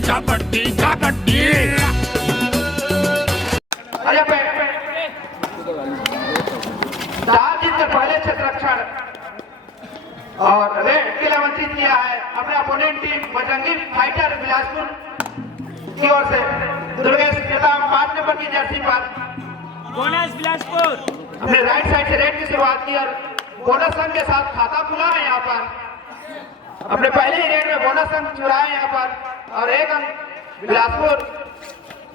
कबड्डी कबड्डी। पहले क्षेत्र रक्षण और रेड किला वंचित किया है अपने opponent team Bajrangi fighter Bilaspur की ओर से दुर्गेश नेताम 5 नंबर की जर्सी पर बोनस बिलासपुर अपने राइट साइड से रेड की शुरुआत की और बोनस अंक के साथ खाता खुला है यहाँ पर। अपने पहले ही रेड में बोनस अंक चुराए यहाँ पर और 1 अंक बिलासपुर।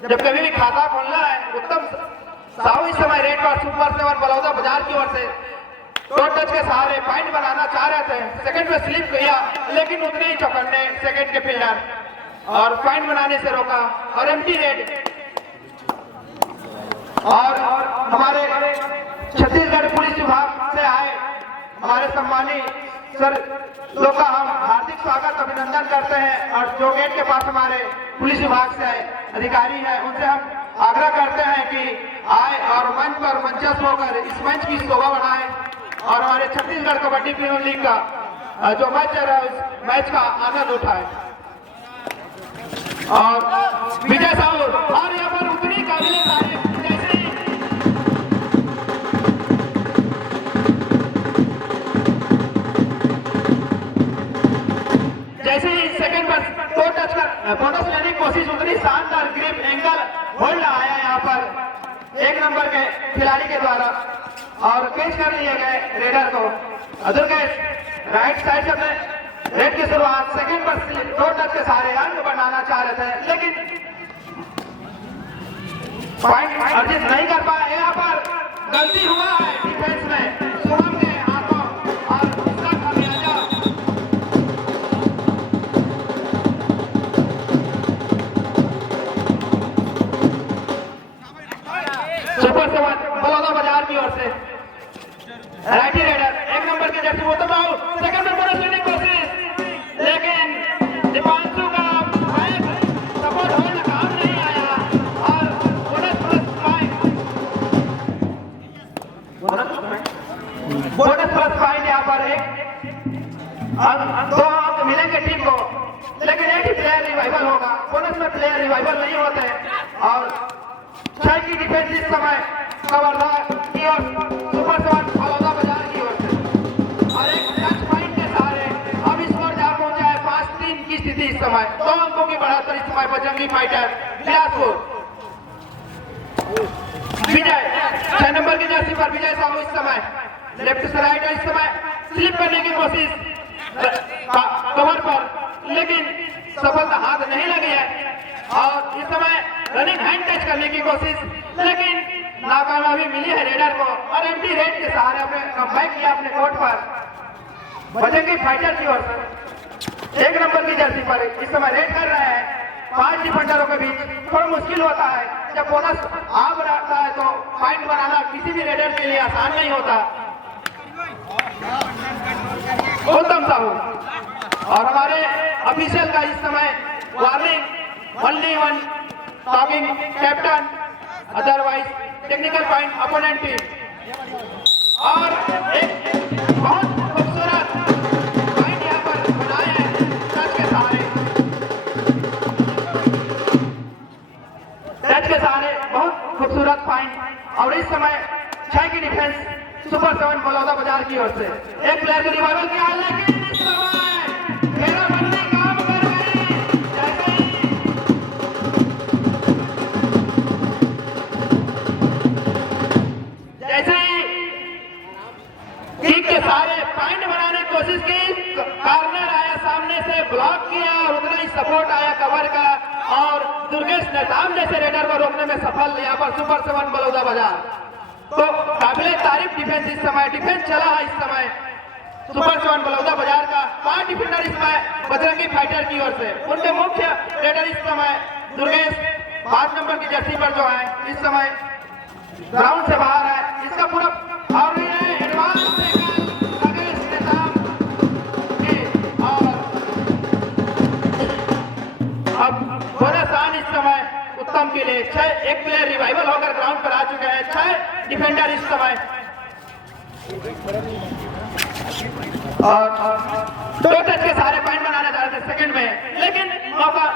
जब कभी भी खाता खोलना है उत्तम साहू इस समय रेड पर सुपर 7 बलौदा बाजार की ओर से टोट टच के सहारे पॉइंट बनाना चाह रहे थे। सेकंड में स्लिप किया लेकिन उतने ही चौकन्ने सेकंड के फील्डर और पॉइंट बनाने से रोका और एम्प्टी रेड। और हमारे छत्तीसगढ़ पुलिस विभाग से आए हमारे सम्मानित सर लोग का हम हार्दिक स्वागत अभिनंदन करते हैं और जो गेट के पास हमारे पुलिस विभाग से अधिकारी हैं उनसे हम आग्रह करते हैं कि आए और मंच पर मंचस्थ होकर इस मंच की शोभा बढ़ाएं और हमारे छत्तीसगढ़ कबड्डी प्रीमियर लीग का जो मैच चल रहा है उस मैच का आनंद उठाएं। और विजय साहू और यहाँ पर उतनी काबिल तारीफ जैसे ही सेकंड पर टो टच कर बोनस लेने की कोशिश उतनी शानदार ग्रिप एंगल होल्ड आया यहाँ पर 1 नंबर के खिलाड़ी के द्वारा और कैच कर लिए गए रेडर को। दुर्गेश राइट साइड से रेड की शुरुआत सेकंड पर टो टच के सहारे अंक बनाना चाह रहे थे लेकिन पॉइंट अर्जित नहीं कर पाए। यहाँ पर गलती हुआ है डिफेंस में शुभम के हाथों और उसका खामियाजा सुपर 7 बलौदा बाजार की ओर से राइटी रेडर 1 नंबर के जर्सी वो तो सेकंड में बोनस लेने की कोशिश लेकिन दीपांशु का सपोर्ट होल्ड काम नहीं आया और बोनस प्लस पॉइंट यहाँ पर 2 अंक मिलेंगे टीम को लेकिन एक ही प्लेयर रिवाइवल होगा। बोनस में प्लेयर रिवाइवल नहीं होते और 6 की डिफेंस इस समय कवर्धा की ओर सुपर 7 बलौदा बाजार की ओर से और एक टच पॉइंट के सहारे अब स्कोर जा पहुंचा है 5-3 की स्थिति इस समय। 2 अंकों की बढ़ाकर इस समय बजरंगी फाइटर बिलासपुर। विजय 6 नंबर की जर्सी पर विजय साहू इस समय लेफ्ट से राइट इस समय स्लिप करने की कोशिश कवर पर लेकिन सफलता हाथ नहीं लगी है और इस समय रनिंग हैंड टच करने की कोशिश लेकिन नाकामयाबी मिली है रेडर को और एम्प्टी रेड के सहारे अपने कमबैक किया अपने कोर्ट पर बजरंगी फाइटर की ओर से 1 नंबर की जर्सी पर इस समय रेड कर रहे हैं। 5 डिफेंडरों के बीच थोड़ा मुश्किल होता है जब बोनस आ बढ़ाता है तो पॉइंट बनाना किसी भी रेडर के लिए आसान नहीं होता। उत्तम साहू और हमारे ऑफिशियल का इस समय warning only one talking captain otherwise technical point opponent team और एक बहुत खूबसूरत पॉइंट यहाँ पर बनाए हैं टच के सहारे बहुत खूबसूरत पॉइंट और इस समय 6 की डिफेंस सुपर 7 बलौदा बाजार की ओर से एक प्लेयर को रिवाइवल किया लेकिन इस समय घेराबंदी काम कर गई। जैसे ही किक के सहारे पॉइंट बनाने की कोशिश की कॉर्नर आया सामने से ब्लॉक किया और उतना ही सपोर्ट आया कवर का और दुर्गेश नेताम जैसे रेडर को रोकने में सफल यहाँ पर सुपर 7 बलौदा बाजार। तो काबिले तारीफ डिफेंस इस समय डिफेंस चला है इस समय सुपर 7 बलौदा बाजार का। 5 डिफेंडर इस समय बजरंगी फाइटर की ओर से उनके मुख्य रेडर इस समय दुर्गेश 5 नंबर की जर्सी पर जो है इस समय ग्राउंड से बाहर है। इसका पूरा और एडवांस दुर्गेश नेताम और अब बोनस आन इस समय उत्तम के लिए 6 एक प्लेयर रिवाइवल होकर ग्राउंड पर आ चुके हैं। 6 डिफेंडर इस समय और 2 टच के सारे पॉइंट बनाने जा रहे थे सेकंड में लेकिन मौका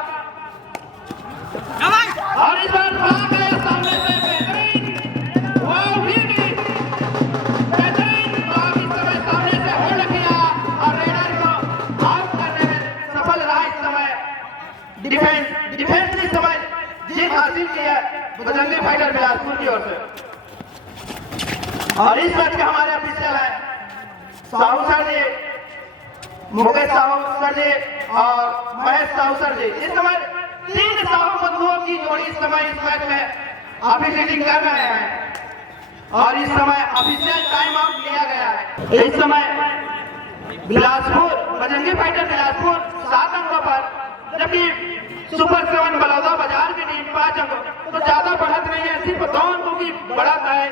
और इस मैच के हमारे ऑफिशियल है साहू सर जी, मुकेश साहू सर जी और महेश साहू सर जी। इस समय 3 साहू बंधुओं की जोड़ी इस समय इस मैच में ऑफिशिएटिंग कर रहे हैं और इस समय ऑफिशियल टाइम आउट लिया गया है। इस समय बिलासपुर बजरंगी फाइटर बिलासपुर 7 अंकों पर, जबकि सुपर 7 बलौदा बाजार की टीम 5 अंकों, तो ज्यादा बढ़त नहीं है, सिर्फ 2 अंकों की बढ़त है।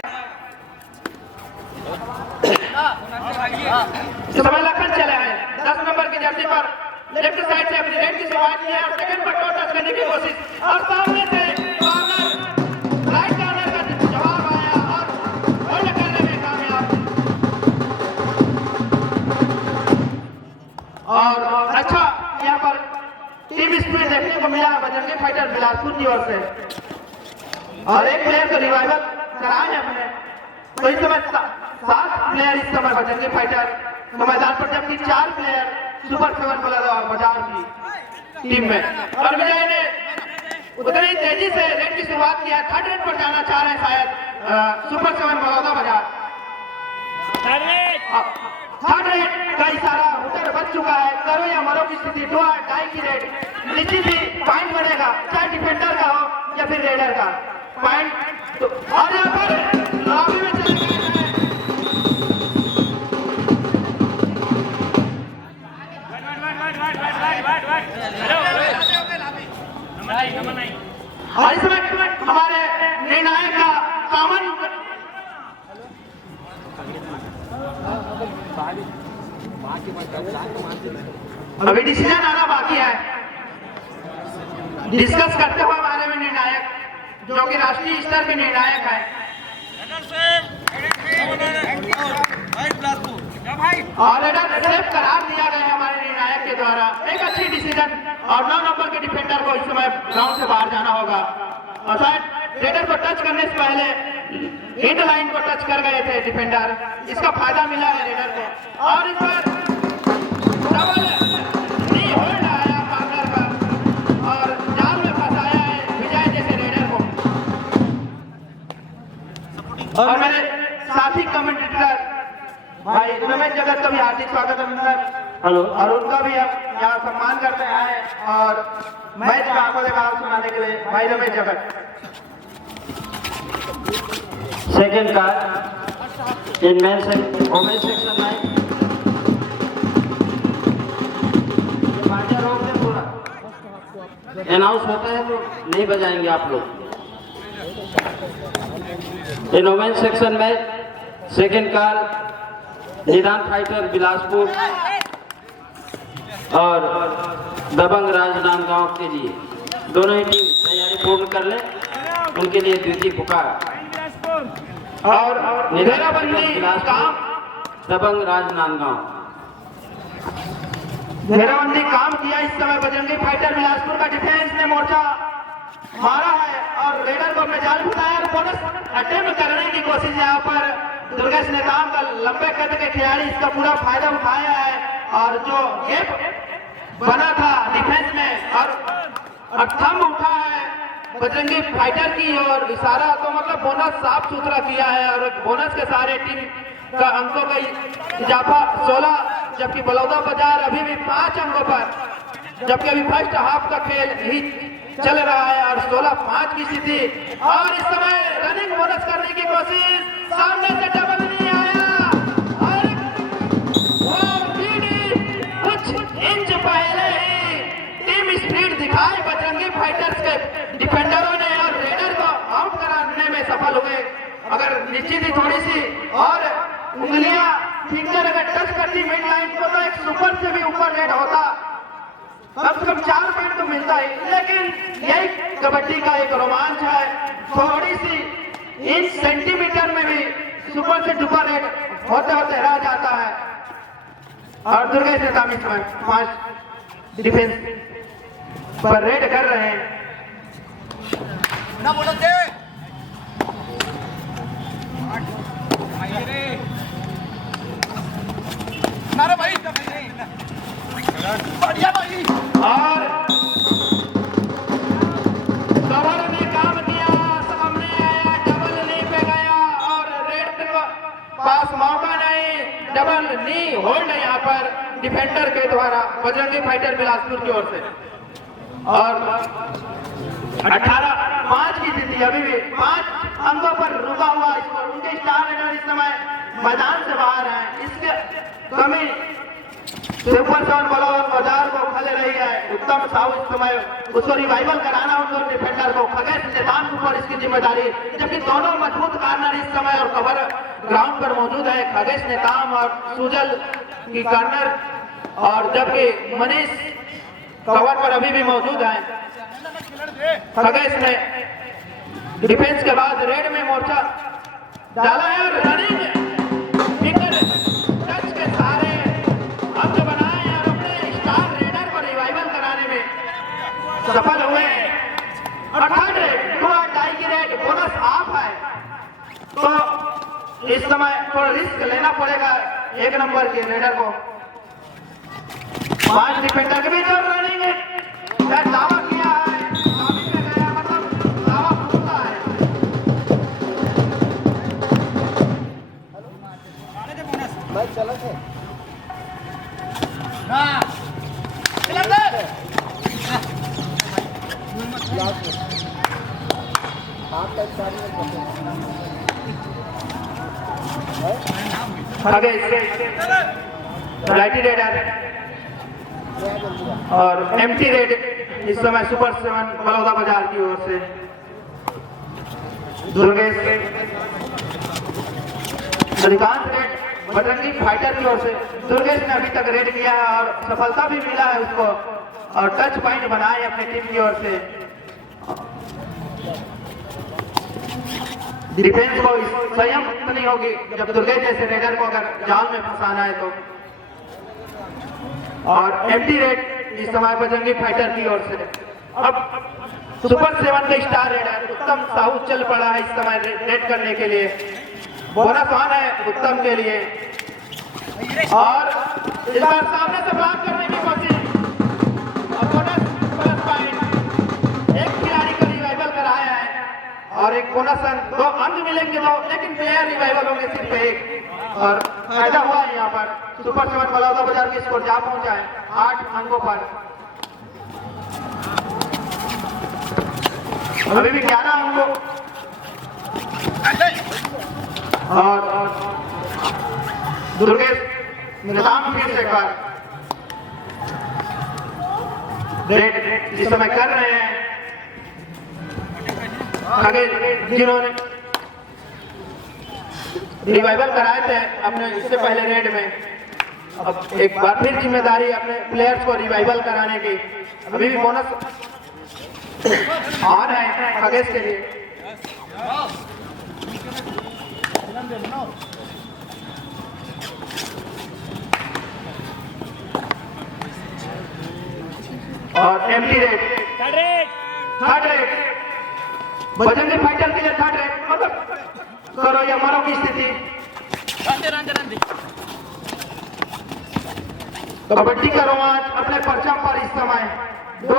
इस समय लखन चले हैं 10 नंबर की जर्सी पर, लेफ्ट साइड से अपनी रेड की शुरुआत की है और सेकंड पर टच करने की कोशिश और सामने से कॉर्नर, राइट कॉर्नर का जवाब आया और होल्ड करने में कामयाब। और अच्छा यहाँ पर टीम स्पीड देखने को मिला बजरंगी फाइटर बिलासपुर की ओर से और एक प्लेयर को रिवाइवल कराए हमने। तो इस समय 7 प्लेयर इस समय बजरंगी फाइटर मैदान पर, जबकि 4 प्लेयर सुपर 7 बाजार की टीम में। और विजय ने उतनी तेजी से रेड की शुरुआत किया, 3rd रेड पर जाना चाह रहे हैं शायद सुपर 7 बलौदा बाजार। 3rd रेड का इशारा उतर बच चुका है, करो या मरो की स्थिति, 2 और डाई की रेड निश्चित ही पॉइंट बनेगा, चाहे डिफेंडर का हो या फिर रेडर का पॉइंट। तो और यहाँ पर लॉबी में चले गए हैं और इस समय हमारे निर्णायक का कॉमन अभी डिसीजन आना बाकी है, डिस्कस करते हुए हमारे में निर्णायक जो कि राष्ट्रीय स्तर के निर्णायक है और रेडर सेफ करार दिया गया है हमारे निर्णायक के द्वारा। एक अच्छी डिसीजन और 9 नंबर के डिफेंडर को इस समय ग्राउंड से बाहर जाना होगा और शायद रेडर को टच करने से पहले हिट लाइन को टच कर गए थे डिफेंडर, इसका फायदा मिला है रेडर को। और इस पर डबल नी होल्ड आया कॉर्नर पर और जाल में फंसाया है विजय जैसे रेडर को। और मेरे साथी कमेंटेटर भाई रमेश जगत का भी हार्दिक स्वागत है सर। हेलो। और उनका भी हम यहाँ सम्मान करते हैं और मैच का आंखों देखा सुनाने के लिए भाई रमेश जगत। Second car in women section 9 रोक दे, पूरा अनाउंस होता है तो नहीं बजाएंगे आप लोग। इन वोमेन सेक्शन में सेकेंड कार निदान फाइटर बिलासपुर और दबंग राजनांदगांव के लिए, दोनों ही टीम तैयारी पूर्ण कर ले, उनके लिए द्वितीय पुकार। और घेराबंदी काम दबंग राजनांदगांव घेराबंदी काम किया इस समय बजरंगी फाइटर बिलासपुर का डिफेंस ने मोर्चा मारा है और रेडर को अपने जाल बताया और बोनस अटेम्प्ट करने की कोशिश यहाँ पर दुर्गेश नेताम का लंबे कद के खिलाड़ी इसका पूरा फायदा उठाया है और जो गैप बना था डिफेंस में और थम उठा है बजरंगी फाइटर की और इशारा, तो मतलब बोनस साफ सुथरा किया है और बोनस के सारे टीम का अंकों का इजाफा 16, जबकि बलौदा बाजार अभी भी 5 अंकों पर, जबकि अभी फर्स्ट हाफ का खेल ही चल रहा है और 16-5 की स्थिति। और इस समय रनिंग बोनस करने की कोशिश, सामने से डबल नहीं आया और कुछ इंच पहले ही टीम स्पीड दिखाई बजरंगी फाइटर्स के डिफेंडरों ने और रेडर को आउट कराने में सफल हुए। अगर निश्चित ही थोड़ी सी और उंगलियां फिंगर अगर टच करती मिड लाइन को तो एक सुपर से भी ऊपर रेड होता, कम से कम 4 पॉइंट तो मिलता ही। लेकिन यही कबड्डी का एक रोमांच है, थोड़ी सी इंच सेंटीमीटर में भी सुपर से डुपर रेड होते होते रह जाता है। और दुर्गेश नेताम इस समय 5 डिफेंस पर रेड कर रहे हैं। ना बोलो दे नारे भाई बढ़िया भाई। और डबल ने काम किया, सामने आया, डबल नी पे गया और रेड पास मौका नहीं, डबल नी होल्ड है यहाँ पर डिफेंडर के द्वारा बजरंगी फाइटर बिलासपुर की ओर से। और 18-5 की स्थिति, अभी भी 5 अंकों पर रुका हुआ स्कोर। उनके स्टार रेडर इस समय मैदान से बाहर हैं, इसके कमी सुपर 7 बलौद बाजार को खले रही है। उत्तम साहू इस समय उसको रिवाइवल कराना उनको डिफेंडर को खगेश नेताम के ऊपर इसकी जिम्मेदारी, जबकि दोनों मजबूत कार्नर इस समय और कवर ग्राउंड पर मौजूद है, खगेश नेताम और सुजल की कार्नर, और जबकि मनीष कवर पर अभी भी मौजूद है। खगेश ने डिफेंस के बाद रेड में मोर्चा डाला है और रनिंग फिंगर टच के सहारे अंक बनाए और अपने स्टार रेडर को रिवाइवल कराने में सफल हुए। और थर्ड रेड 2 की रेड बोनस ऑफ है, तो इस समय थोड़ा रिस्क लेना पड़ेगा 1 नंबर के रेडर को। 5 डिफेंडर के बीच और रनिंग दावा किया है, दावी में गया, मतलब दावा पूछता है। हाँ सिलेंडर आगे लाइटी रेडर और एमटी रेड इस समय सुपर 7 बलौदा बाजार की ओर से दुर्गेश, श्रीकांत रेड बजरंगी फाइटर की ओर से। दुर्गेश ने अभी तक रेड किया है और सफलता भी मिला है उसको, और टच पॉइंट बनाए अपनी टीम की ओर से। डिफेंस को संयम नहीं होगी जब दुर्गेश जैसे रेडर को अगर जाल में फंसाना है तो। और एमटी रेड इस समय बजरंगी फाइटर की ओर से। अब सुपर 7 के स्टार रेडर उत्तम साहू चल पड़ा है इस समय रेड करने के लिए। बोनस ऑन है उत्तम के लिए, और इस बार सामने से ब्लॉक करने की कोशिश और बोनस प्लस पॉइंट। एक खिलाड़ी को रिवाइवल कराया है और एक बोनस अंक, 2 अंक मिलेंगे दो, लेकिन प्लेयर रिवाइवल होंगे सिर्फ 1, और फायदा हुआ है यहाँ पर। सुपर 7 बलौदा बाजार की स्कोर जा पहुंचा है 8 अंकों पर। अभी भी 11 अंकों और दुर्गेश निजाम फिर से एक बार रेड इस समय कर रहे हैं। आगे जिन्होंने रिवाइवल कराए थे अपने इससे पहले रेड में, अब एक बार फिर जिम्मेदारी अपने प्लेयर्स को रिवाइवल कराने की। अभी भी बोनस आ रहा है खगेश के लिए। और empty raid third raid Bajrangi fighter के लिए थर्ड रेड, मतलब करो या मरो की स्थिति। कबड्डी का रोमांच अपने परचम पर इस समय 2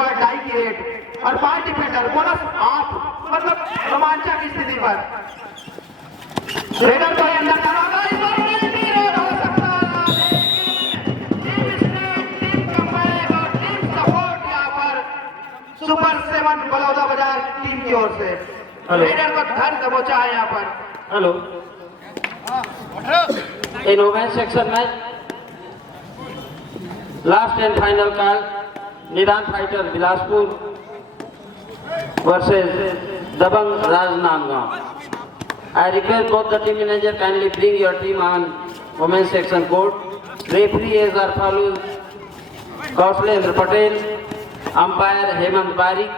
की रेड और 5 डिफेंडर बोनस ऑफ, मतलब रोमांचक की स्थिति पर रेडर को अंदर डाला इस बार नहीं रेड हो सकता, लेकिन टीम कमबैक और टीम सपोर्ट यहाँ पर सुपर 7 बलौदा बाजार टीम की ओर से रेडर को धर दबोचा है यहाँ पर। Hello, in women's section match, last and final call, Nidan Fighter Bilaspur versus Dabang Rajnandgaon. I request both the team manager kindly bring your team on women's section court. Referee is our follows: Kausalendra Patel, umpire Hemant Barik,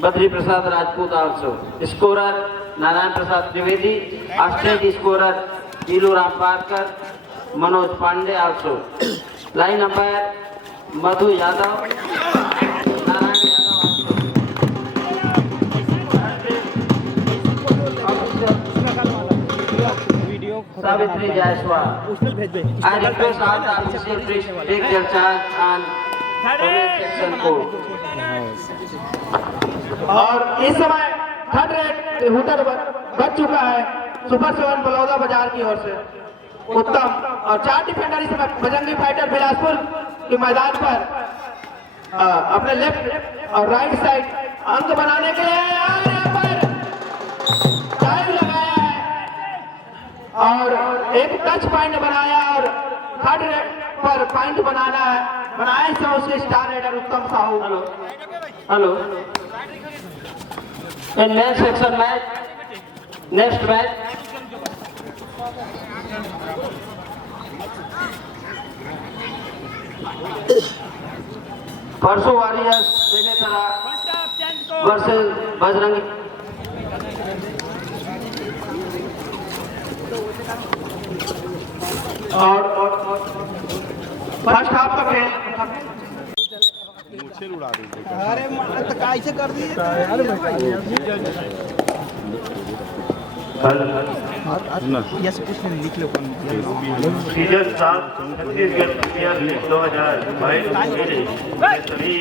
Badri Prasad Rajput also. Scorer Narayan Prasad Trivedi, assistant scorer Ilu Ram Parkar, Manoj Pandey also. Line umpire Madhu Yadav, Narayan Yadav also. Savitri Jaiswal. I request all the official priests take their charge on women's section court. और इस समय third red hooter बच चुका है super 7 Baloda बाजार की ओर से उत्तम और 4 डिफेंडर इस समय बजरंगी फाइटर बिलासपुर के मैदान पर अपने लेफ्ट और राइट साइड अंक बनाने के लिए यहाँ पर टाइम लगाया है और एक टच पॉइंट बनाया और थर्ड पर पॉइंट बनाया इसे उसके स्टार रेडर उत्तम साहू। हेलो इन main section match next match परसों वॉरियर्स बेमेतरा वर्सेस बजरंगी और फर्स्ट हाफ का खेल उड़ा दीजिए। अरे तो कैसे कर दिए यस कुछ नहीं लिख लो सीजन 7 छत्तीसगढ़ प्रीमियर लीग 2022 के सभी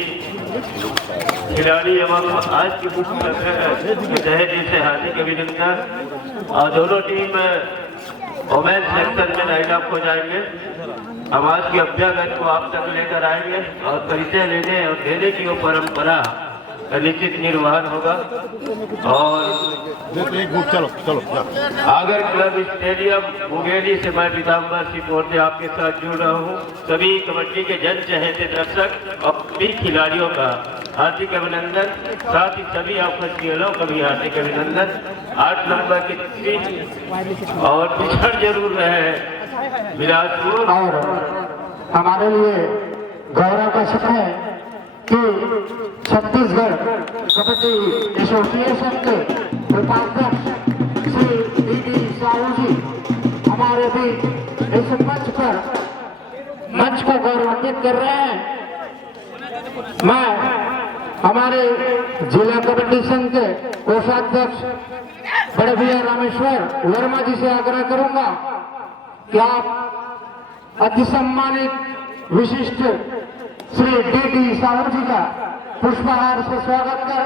खिलाड़ी एवं आज की बुक लग रहे हैं तहे दिल से हार्दिक अभिनंदन। और दोनों टीम वोमेन सेक्शन में लाइन अप हो जाएंगे। आवाज की अभ्यागत को आप तक लेकर आएंगे और परिचय लेने और देने की वो परंपरा का निश्चित निर्वहन होगा। और चलो चलो आगर क्लब स्टेडियम मुंगेली से मैं पीताम्बर सिंह आपके साथ जुड़ रहा हूँ। सभी कबड्डी के जन चहेते दर्शक और सभी खिलाड़ियों का हार्दिक अभिनंदन, साथ ही सभी ऑफिशियलों का भी हार्दिक अभिनंदन। 8 नंबर की टीम और पिछड़ जरूर रहे बिलासपुर। और हमारे लिए गौरव का क्षण है कि छत्तीसगढ़ कबड्डी एसोसिएशन के उपाध्यक्ष श्री डी साहू जी हमारे भी इस मंच को गौरवान्वित कर रहे हैं। मैं हमारे जिला कबड्डी संघ के कोषाध्यक्ष बड़े भैया रामेश्वर वर्मा जी से आग्रह करूंगा कि आप अति सम्मानित विशिष्ट श्री डी साहू जी का पुष्पहार से स्वागत कर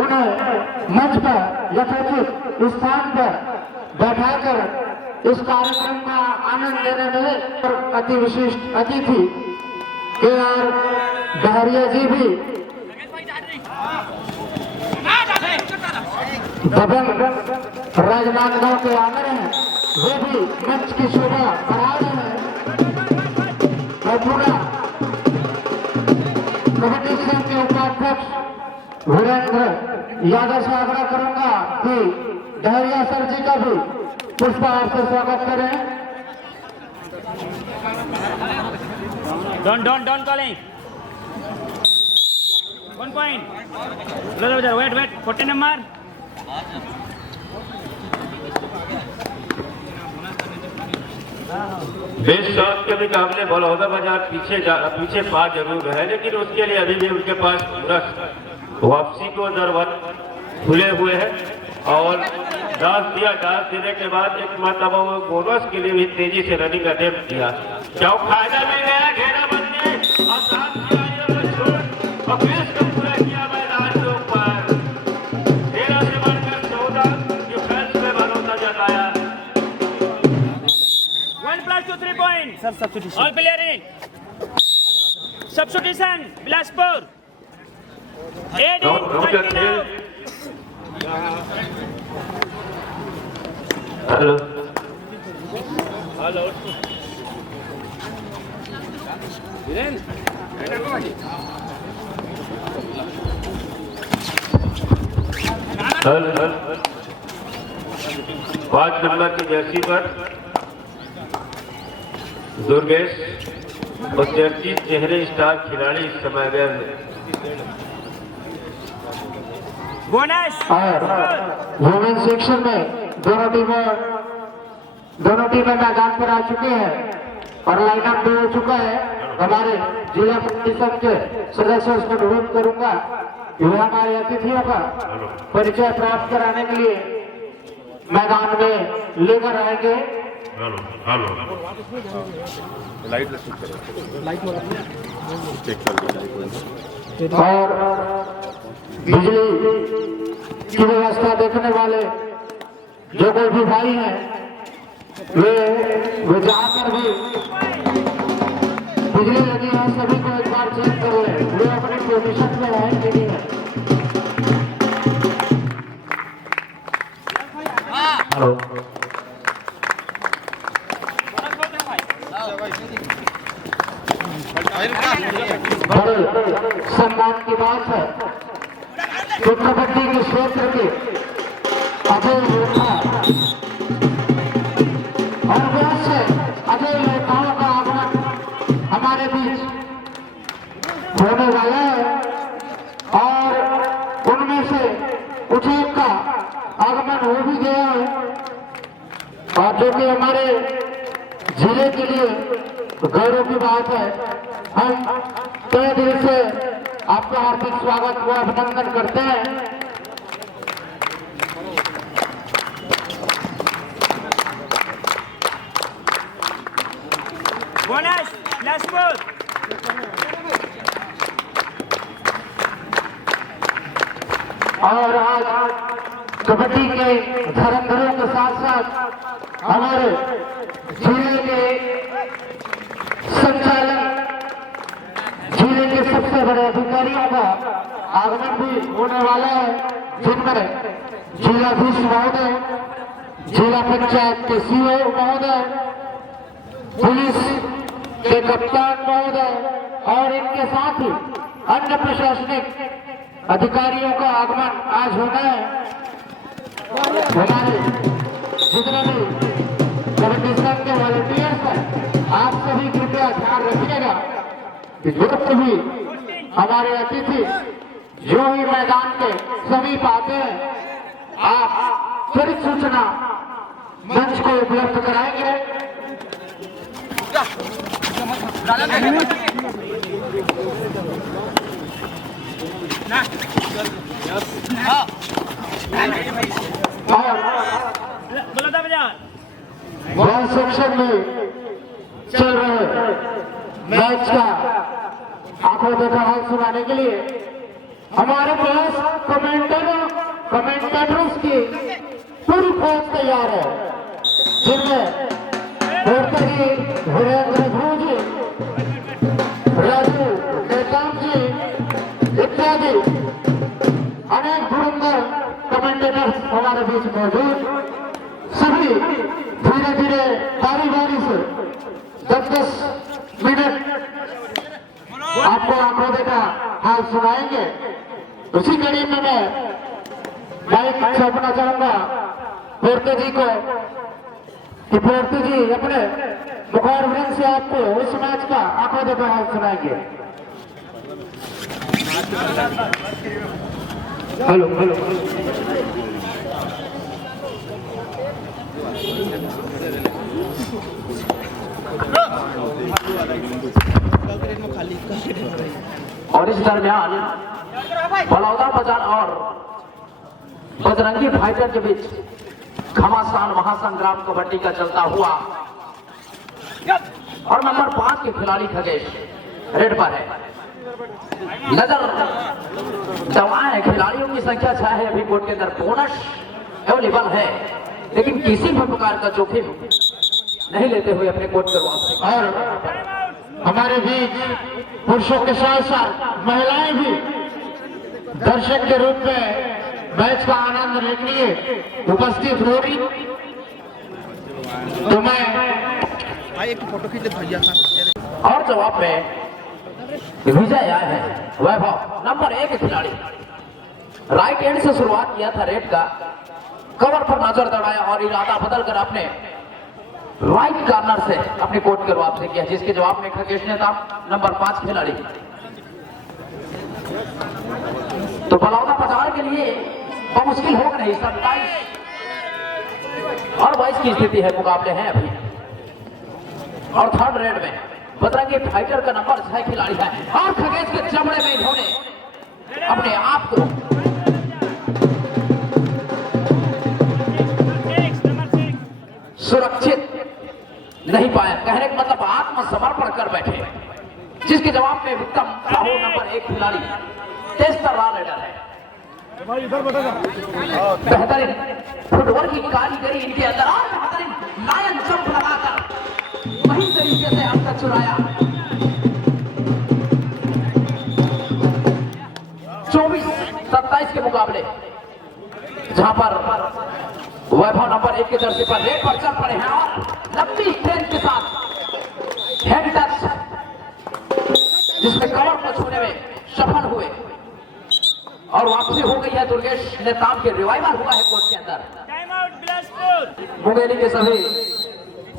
उन्हें मंच पर यथोचित स्थान पर बैठाकर इस कार्यक्रम का आनंद लेने में और अति विशिष्ट अतिथि के.आर. डहरिया जी भी दबंग राजनांदगांव के आगे हैं, वे भी मंच की शोभा बढ़ा रहे हैं। और पूरा कबड्डी संघ के उपाध्यक्ष वीरेंद्र यादव से आग्रह करूंगा कि डहरिया सर जी का भी पुष्पहार से स्वागत करें। Don't calling. 1 point. Wait. 14 number. देश शॉट के मुकाबले बलौदा बाजार पीछे पा जरूर है, लेकिन उसके लिए अभी भी उनके पास पूरा वापसी को दरवाजे खुले हुए हैं। और डांस देने के बाद एक मरतबा वो बोनस के लिए भी तेजी से रनिंग अटेम्प्ट किया। क्या फायदा मिल गया घेराबंदी और 7 खिलाड़ियों को छोड़ और फेस को पूरा किया मैदान के ऊपर। 13 से बढ़कर 14 डिफेंस में भरोसा जताया। 1 plus 2 3 points. Sir, substitution. All player in. Substitution. Bilaspur. Hello hello 5 number की जर्सी पर दुर्गेश और चर्चित चेहरे स्टार खिलाड़ी इस समय बोनस। और वुमेन सेक्शन में दोनों टीमें मैदान पर आ चुके हैं और लाइनअप भी हो चुका है। हमारे जिला परिषद के सदस्यों से अनुरोध करूंगा कि वे हमारे अतिथियों का परिचय प्राप्त कराने के लिए मैदान में लेकर आएंगे। और बिजली की व्यवस्था देखने वाले जो कोई भी भाई है वे जहाँ पर भी बिजली लगी है सभी को एक बार चेक कर ले, वे अपने पोजीशन में रहें कि नहीं है। हेलो, बड़े सम्मान की बात है कि कबड्डी के क्षेत्र के अजय योद्धा और वैसे अजय योद्धाओं का आगमन हमारे बीच होने वाला है और उनमें से कुछ एक का आगमन हो भी गया है और जो कि हमारे जिले के लिए गौरव की बात है। हम तहे दिल से आपका हार्दिक स्वागत व अभिनंदन करते हैं। Bonus last ball. और आज कबड्डी के धर्मधरों के साथ साथ हमारे जिले के संचालक, जिले के सबसे बड़े अधिकारियों का आगमन भी होने वाला है, जिनमें जिलाधीश महोदय, जिला पंचायत के सीओ महोदय, पुलिस के कप्तान महोदय और इनके साथ ही अन्य प्रशासनिक अधिकारियों का आगमन आज होना है। हमारे जितने भी कबड्डी संघ के वॉलंटियर्स हैं, आप सभी कृपया ध्यान रखिएगा कि जो भी हमारे अतिथि जो ही मैदान के समीप आते हैं, आप त्वरित सूचना मंच को उपलब्ध कराएंगे। बोलो था बजा। बॉल सेक्शन में चल रहे मैच का आंखों देखा हाल सुनाने के लिए हमारे पास कमेंटेटर्स की पूरी फौज तैयार है, जिनमें भोरतरी वीरेंद्र ध्रुव जी, राजू नेताम जी इत्यादि अनेक धुरंधर कमेंटेटर्स हमारे बीच मौजूद। सभी धीरे धीरे बारी बारी से 10-10 मिनट आपको आंखों देखा हाल सुनाएंगे। उसी कड़ी में मैं माइक सौंपना चाहूंगा पोर्ते जी को कि पोर्ते जी अपने मुखारबिंद से आपको इस मैच का आंखों देखा हाल सुनाएंगे। हेलो हेलो और इस दरमियान बड़ौदा बाजार और बजरंगी फाइटर के बीच घमासान महासंग्राम कबड्डी का चलता हुआ और नंबर 5 के खिलाड़ी खगेश रेड पर है। नजर दवाएं हैं, खिलाड़ियों की संख्या 6 है। अभी कोर्ट के अंदर बोनस अवेलेबल है, लेकिन किसी भी प्रकार का जोखिम नहीं लेते हुए अपने कोर्ट करवा। और हमारे बीच पुरुषों के साथ साथ महिलाएं भी दर्शक के रूप में मैच का आनंद लेने के लिए उपस्थित होगी। तो मैं एक फोटो खींच ले भैया का। और जवाब में विजय आए हैं वैभव, नंबर 1 खिलाड़ी। राइट हैंड से शुरुआत किया था रेड का, कवर पर नजर दौड़ाया और इरादा बदलकर अपने राइट कॉर्नर से अपने कोर्ट के वापसी किया, जिसके जवाब में खगेश ने था नंबर 5 खिलाड़ी। तो बलौदा बाजार के लिए बहुत मुश्किल होगा नहीं। 27 और 22 की स्थिति है, मुकाबले हैं अभी। और थर्ड रेड में बजरंगी फाइटर का नंबर 6 खिलाड़ी है और खगेश के चमड़े में इन्होंने अपने आप को सुरक्षित नहीं पाया। कहने का मतलब आत्मसमर्पण कर बैठे, जिसके जवाब में विक्रम साहू नंबर 1 खिलाड़ी तेज तर्रार रेडर है। बेहतरीन फुटबॉल की कारीगरी इनके अंदर और बेहतरीन लायन जंप लगाकर वही तरीके से अंक चुराया। 24-27 के मुकाबले जहां पर वैभव नंबर 1 के जर्सी पर रेड पर चल पड़े हैं और लंबी स्ट्रेंथ के साथ हेड टच जिसमें कवर को छूने में सफल हुए और वापसी हो गई है। दुर्गेश नेताम के रिवाइवल हुआ है कोर्ट के अंदर। Time out Bilaspur. मुंगेली के सभी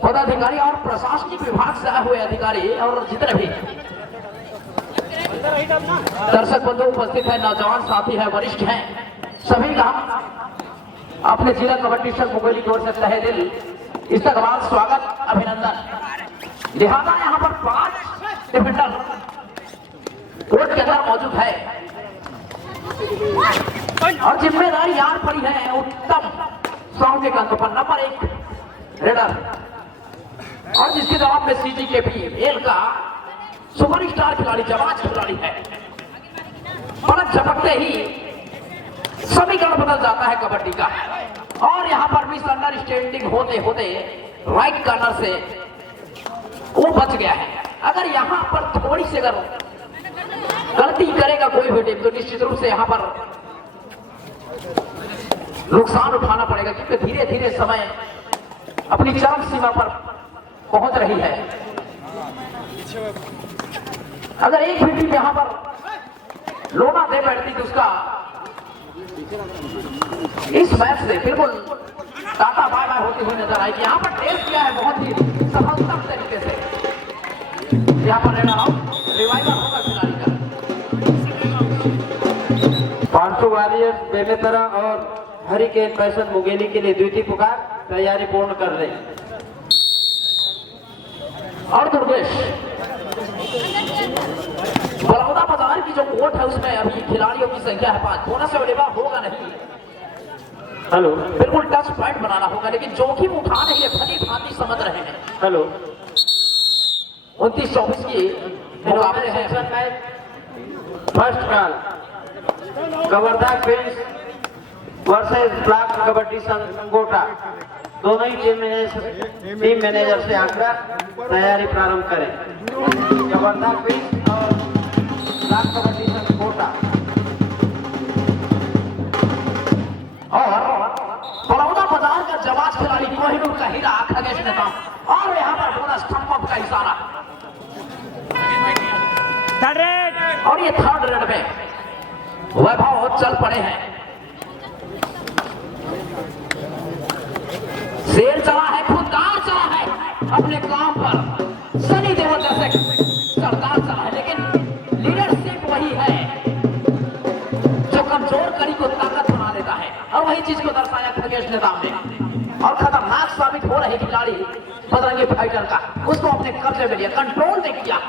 पदाधिकारी और प्रशासनिक विभाग से आए हुए अधिकारी और जितने भी दर्शक बंधु उपस्थित है, नौजवान साथी है, वरिष्ठ हैं, सभी का अपने जिला कबड्डी संघ मुंगेली की ओर से तहे दिल इस्तकबाल, स्वागत, अभिनंदन। लिहाजा यहाँ पर 5 डिफेंडर कोर्ट के अंदर मौजूद है और जिम्मेदारी यार पड़ी है उत्तम साउंड के अंक पर। नंबर 1 रेडर और जिसके जवाब में CGKPL का सुपरस्टार खिलाड़ी, जवाज खिलाड़ी है। पलक झपकते ही समीकरण बदल जाता है कबड्डी का और यहाँ पर भी अंडरस्टैंडिंग होते होते राइट कॉर्नर से वो बच गया है। अगर यहाँ पर थोड़ी सी अगर गलती करेगा कोई भी टीम तो निश्चित रूप से यहाँ पर नुकसान उठाना पड़ेगा, क्योंकि धीरे धीरे समय अपनी चरम सीमा पर पहुंच रही है। अगर एक भी टीम यहाँ पर लोना दे बैठती तो उसका इस मैच से बिल्कुल टाटा बाय बाय होती हुई नजर आएगी। यहाँ पर टेस्ट किया है बहुत ही सफलता तरीके से। यहाँ पर रहना रिवाइवल होगा खिलाड़ी का। 500 वॉरियर्स बेमेतरा और हरिकेन पैसन मुंगेली के लिए द्वितीय पुकार तैयारी पूर्ण कर रहे हैं। और दुर्गेश बलौदा बाजार की जो कोर्ट है उसमें अभी खिलाड़ियों की संख्या है 5। बोनस अवेलेबल होगा नहीं, हेलो बिल्कुल टच पॉइंट बनाना होगा, लेकिन जोखिम उठा नहीं है, भली भांति समझ रहे हैं। हेलो 29-24 की मुकाबले हैं। First call Kawardha queens versus block kabaddi Sangh Gota. दोनों ही टीम मैनेजर से आकर तैयारी प्रारंभ करें। कवर्धा क्वींस और ब्लॉक कबड्डी संघ गोटा। और बलौदा बाजार का जवाज खिलाड़ी कोहिनूर का हीरा खगेश नेताम और यहाँ पर बोनस थंब अप का इशारा। और ये थर्ड रेड में वैभव चल पड़े हैं। शेर चला है, खुददार चला है अपने काम पर, सनी देओल जैसे सरदार चला है, लेकिन लीडरशिप वही है जो कमजोर कड़ी को ताकत बना देता है और वही चीज को दर्शाया खगेश नेताम ने। और खतरनाक साबित हो रहे खिलाड़ी बजरंगी फाइटर का, उसको अपने कब्जे में लिया, कंट्रोल ने किया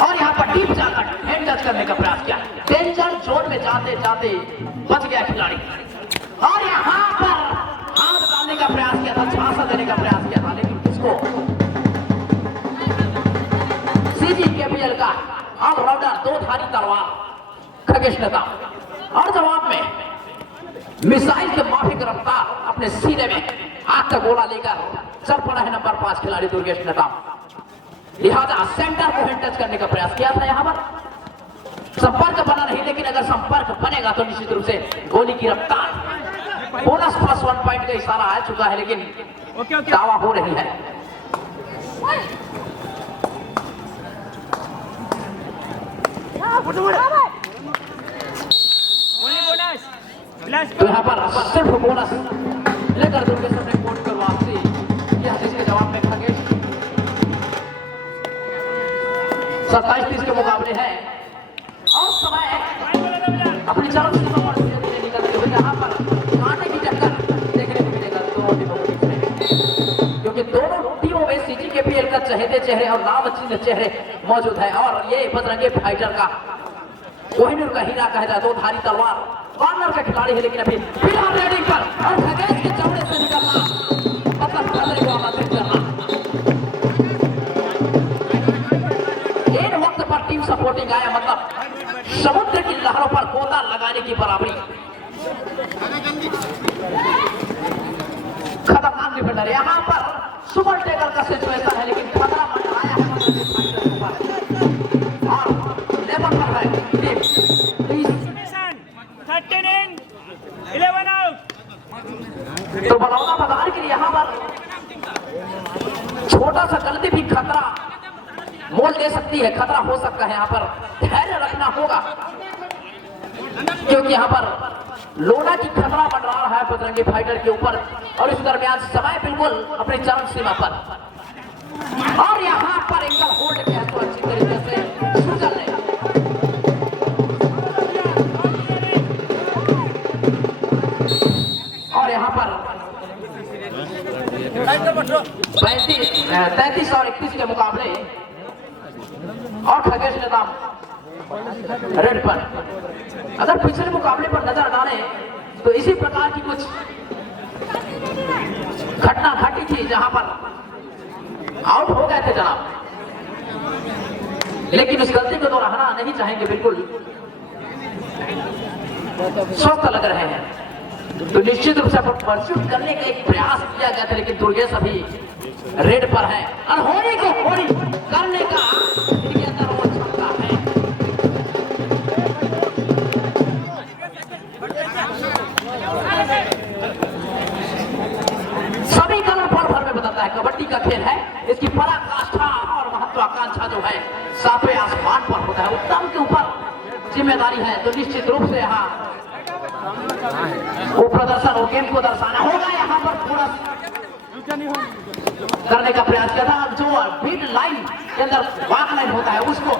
और यहाँ पर डीप जाकर हैंड टच करने का प्रयास किया। डेंजर जोन में जाते जाते बच गया खिलाड़ी और यहाँ पर हाथ डालने का प्रयास किया था, झांसा देने का प्रयास किया था, लेकिन किसको? CGKPL का ऑलराउंडर, 2 धारी तलवार खगेश नेताम और जवाब में मिसाइल के माफिक रफ्तार अपने सीने में आग का गोला लेकर चल पड़ा है नंबर 5 खिलाड़ी दुर्गेश नेताम। लिहाजा सेंटर को हैंड टच करने का प्रयास किया था, यहाँ पर संपर्क बना नहीं, लेकिन अगर संपर्क बनेगा तो निश्चित रूप से गोली की रफ्तार बोनस +1 पॉइंट का इशारा आ चुका है, लेकिन दावा हो रही है। तो यहाँ पर सिर्फ बोनस लेकर दुर्गेश अपने कोर्ट पर वापसी, यह जिसके जवाब में खगेश 27-30 के मुकाबले हैं और समय अपनी चरम सीमा पर धीरे धीरे निकलते हुए यहाँ पर कांटे की टक्कर देखने को मिलेगा दोनों टीमों के बीच में, क्योंकि दोनों टीमों में CGKPL का चहेते चेहरे और नामचीन चेहरे मौजूद है। और ये बजरंगी फाइटर का कोहिनूर का हीरा कहा जाए, 2 धारी तलवार कॉर्नर का खिलाड़ी है, लेकिन अभी फिलहाल रेडिंग पर और खगेश के चौड़े से निकलना मतलब खतरे को आमंत्रित करना। टीम सपोर्टिंग आया, मतलब समुद्र की लहरों पर गोता लगाया। बराबरी की बराबरी। खतरनाक डिफेंडर यहाँ पर सुपर टेकर का सिचुएशन है, लेकिन खतरा मंडराया है और लेवल पर है टीम। 13 in, 11 out. तो बलौदा बाजार के लिए यहाँ पर छोटा सा गलती भी खतरा मोल दे सकती है, खतरा हो सकता है। यहाँ पर धैर्य रखना होगा, क्योंकि यहाँ पर लोना की खतरा मंडरा रहा है बजरंगी फाइटर के ऊपर, और इस दरमियान समय बिल्कुल अपनी चरम सीमा पर। और यहाँ पर एंगल होल्ड किया तो अच्छी तरीके से सुजल ने और यहाँ पर 33 और 31 के मुकाबले और खगेश नेताम रेड पर। अगर पिछले मुकाबले पर नजर डालें तो इसी प्रकार की कुछ घटना घटी थी जहां पर आउट हो गए थे जनाब, लेकिन उस गलती को दोहराना नहीं चाहेंगे, बिल्कुल स्वस्थ लग रहे हैं। तो निश्चित रूप से परस्यूट करने का एक प्रयास किया गया था, लेकिन दुर्गेश अभी रेड पर है। अनहोनी को होनी करने का इनके अंदर वो क्षमता है। सभी कलर पल भर में बदलता है, कबड्डी का खेल है। इसकी पराकाष्ठा और महत्वाकांक्षा जो है सातवें आसमान पर होता है, उत्तम के ऊपर जिम्मेदारी है। तो निश्चित रूप से यहाँ वो प्रदर्शन वो गेम को दर्शाना होगा। यहाँ पर पूरा करने का प्रयास किया था। जो बीट लाइन के अंदर वाक लाइन होता है उसको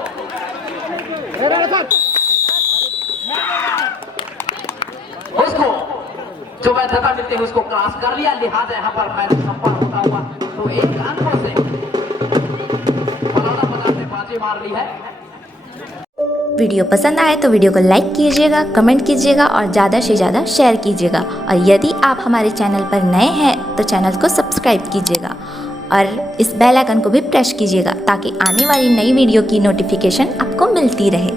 जो वैधता मिलती है उसको क्रॉस कर लिया, लिहाजा यहाँ पर मैच संपन्न होता हुआ तो एक अंकों से बलौदा बाजार ने बाजी मार ली है। वीडियो पसंद आए तो वीडियो को लाइक कीजिएगा, कमेंट कीजिएगा और ज़्यादा से ज़्यादा शेयर कीजिएगा। और यदि आप हमारे चैनल पर नए हैं तो चैनल को सब्सक्राइब कीजिएगा और इस बेल आइकन को भी प्रेस कीजिएगा ताकि आने वाली नई वीडियो की नोटिफिकेशन आपको मिलती रहे।